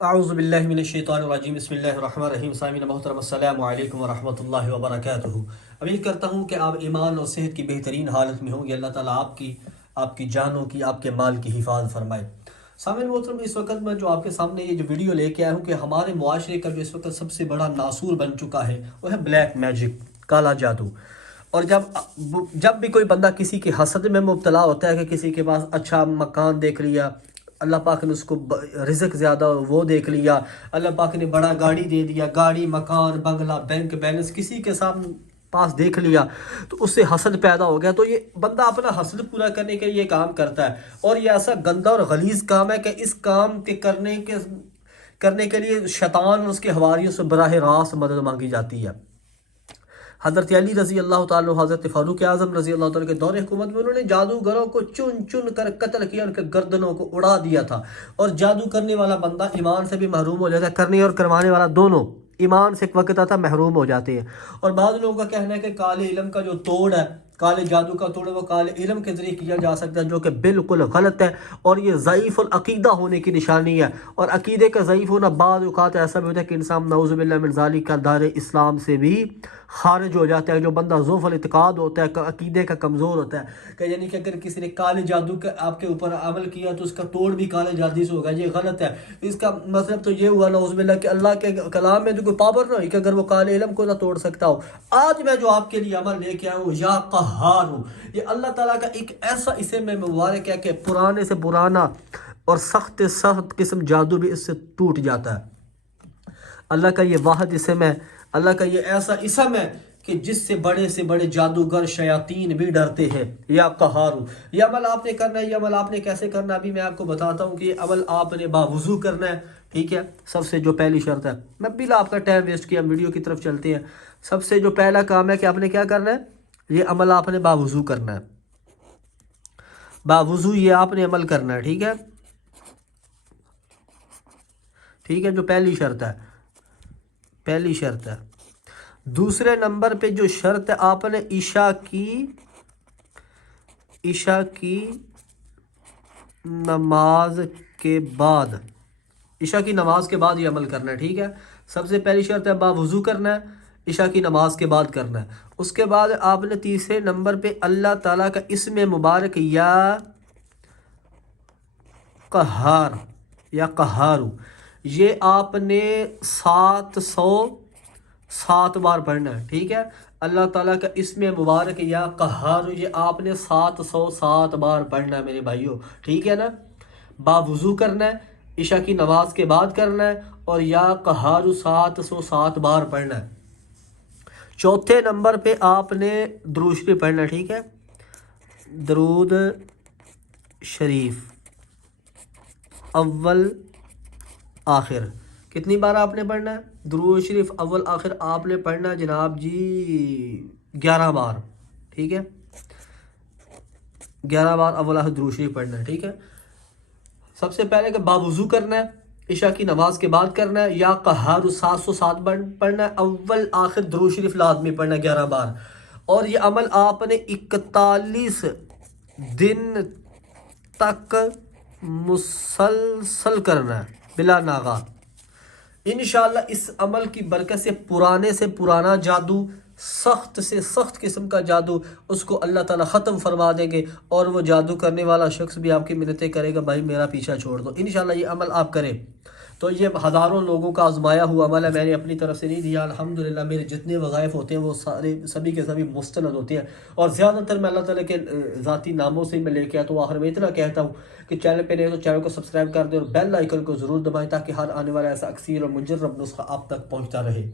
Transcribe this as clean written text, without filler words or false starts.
اعوذ باللہ من الشیطان الرجیم بسم اللہ الرحمن الرحیم سامعین محترم السلام علیکم ورحمۃ اللہ وبرکاتہ۔ امید کرتا ہوں کہ آپ ایمان اور صحت کی بہترین حالت میں ہوں گے۔ اللہ تعالیٰ آپ کی جانوں کی، آپ کے مال کی حفاظت فرمائے۔ سامعین محترم، اس وقت میں جو آپ کے سامنے یہ جو ویڈیو لے کے آیا ہوں کہ ہمارے معاشرے کا جو اس وقت سب سے بڑا ناسور بن چکا ہے وہ ہے بلیک میجک، کالا جادو۔ اور جب بھی کوئی بندہ کسی کی حسد میں مبتلا ہوتا ہے کہ کسی کے پاس اچھا مکان دیکھ لیا، اللہ پاک نے اس کو رزق زیادہ وہ دیکھ لیا، اللہ پاک نے بڑا گاڑی دے دیا، گاڑی، مکان، بنگلہ، بینک بیلنس کسی کے سامنے پاس دیکھ لیا تو اس سے حسد پیدا ہو گیا، تو یہ بندہ اپنا حسد پورا کرنے کے لیے یہ کام کرتا ہے۔ اور یہ ایسا گندا اور غلیظ کام ہے کہ اس کام کے کرنے کے لیے شیطان اور اس کے حواریوں سے براہ راست مدد مانگی جاتی ہے۔ حضرت علی رضی اللہ تعالیٰ، حضرت فاروق اعظم رضی اللہ تعالیٰ کے دور حکومت میں انہوں نے جادوگروں کو چن چن کر قتل کیا، ان کے گردنوں کو اڑا دیا تھا۔ اور جادو کرنے والا بندہ ایمان سے بھی محروم ہو جاتا ہے، کرنے اور کروانے والا دونوں ایمان سے ایک وقت آتا محروم ہو جاتے ہیں۔ اور بعض لوگوں کا کہنا ہے کہ کالے علم کا جو توڑ ہے، کالے جادو کا توڑ ہے، وہ کالے علم کے ذریعے کیا جا سکتا ہے، جو کہ بالکل غلط ہے اور یہ ضعیف العقیدہ ہونے کی نشانی ہے۔ اور عقیدے کا ضعیف ہونا بعض اوقات ایسا بھی ہوتا ہے کہ انسان نعوذ باللہ من ذالک کا دار اسلام سے بھی خارج ہو جاتا ہے۔ جو بندہ ضعف الاعتقاد ہوتا ہے، عقیدے کا کمزور ہوتا ہے، کہ یعنی کہ اگر کسی نے کالے جادو کا آپ کے اوپر عمل کیا تو اس کا توڑ بھی کالے جادو سے ہوگا، یہ غلط ہے۔ اس کا مطلب تو یہ ہوا نعوذ باللہ کہ اللہ کے کلام میں جو کوئی پاور نہ ہوئی کہ اگر وہ کالے علم کو نہ توڑ سکتا ہو۔ آج میں جو آپ کے لیے عمل لے کے آیا ہوں، یا قہار ہوں، یہ اللہ تعالیٰ کا ایک ایسا اسم میں مبارک ہے کہ پرانے سے پرانا اور سخت قسم جادو بھی اس سے ٹوٹ جاتا ہے۔ اللہ کا یہ واحد اسم ہے، اللہ کا یہ ایسا اسم ہے کہ جس سے بڑے جادوگر شیاطین بھی ڈرتے ہیں۔ یا قہارو، یہ عمل آپ نے کرنا ہے۔ یہ عمل آپ نے کیسے کرنا ہے ابھی میں آپ کو بتاتا ہوں کہ یہ عمل آپ نے باوضو کرنا ہے، ٹھیک ہے۔ سب سے جو پہلی شرط ہے، میں بلا آپ کا ٹائم ویسٹ کیا، ویڈیو کی طرف چلتے ہیں۔ سب سے جو پہلا کام ہے کہ آپ نے کیا کرنا ہے، یہ عمل آپ نے باوضو کرنا ہے۔ باوضو یہ آپ نے عمل کرنا ہے، ٹھیک ہے، ٹھیک ہے، جو پہلی شرط ہے، پہلی شرط ہے۔ دوسرے نمبر پہ جو شرط ہے، آپ نے عشاء کی نماز کے بعد، عشاء کی نماز کے بعد یہ عمل کرنا ہے، ٹھیک ہے۔ سب سے پہلی شرط ہے باوضو کرنا ہے، عشاء کی نماز کے بعد کرنا ہے۔ اس کے بعد آپ نے تیسرے نمبر پہ اللہ تعالیٰ کا اسم مبارک یا قہار یا قہارو، یہ آپ نے 707 بار پڑھنا ہے، ٹھیک ہے۔ اللہ تعالیٰ کا اسم مبارک یا قہارو، یہ آپ نے 707 بار پڑھنا ہے میرے بھائیوں، ٹھیک ہے نا۔ باوضو کرنا ہے، عشاء کی نماز کے بعد کرنا ہے، اور یا قہارو 707 بار پڑھنا ہے۔ چوتھے نمبر پہ آپ نے درود شریف پڑھنا ہے، ٹھیک ہے، درود شریف اول آخر۔ کتنی بار آپ نے پڑھنا ہے؟ درود شریف اول آخر آپ نے پڑھنا ہے جناب جی 11 بار، ٹھیک ہے، 11 بار اول آخر درود شریف پڑھنا ہے، ٹھیک ہے۔ سب سے پہلے کہ باوضو کرنا ہے، عشاء کی نماز کے بعد کرنا ہے، یا قہار 707 پڑھنا ہے، اول آخر درود شریف لازمی پڑھنا ہے 11 بار۔ اور یہ عمل آپ نے 41 دن تک مسلسل کرنا ہے بلا ناغہ۔ انشاءاللہ اس عمل کی برکت سے پرانے سے پرانا جادو، سخت سے سخت قسم کا جادو، اس کو اللہ تعالیٰ ختم فرما دیں گے، اور وہ جادو کرنے والا شخص بھی آپ کی منتیں کرے گا، بھائی میرا پیچھا چھوڑ دو۔ انشاءاللہ یہ عمل آپ کریں تو یہ ہزاروں لوگوں کا آزمایا ہوا عمل ہے، میں نے اپنی طرف سے نہیں دیا، الحمدللہ میرے جتنے وظائف ہوتے ہیں وہ سبھی کے سبھی مستند ہوتے ہیں، اور زیادہ تر میں اللہ تعالیٰ کے ذاتی ناموں سے میں لے کے آتا ہوں۔ آخر میں اتنا کہتا ہوں کہ چینل پہ نہیں تو چینل کو سبسکرائب کر دیں اور بیل آئیکن کو ضرور دبائیں تاکہ ہر آنے والا ایسا اکثیر اور مجرب نسخہ آپ تک پہنچتا رہے۔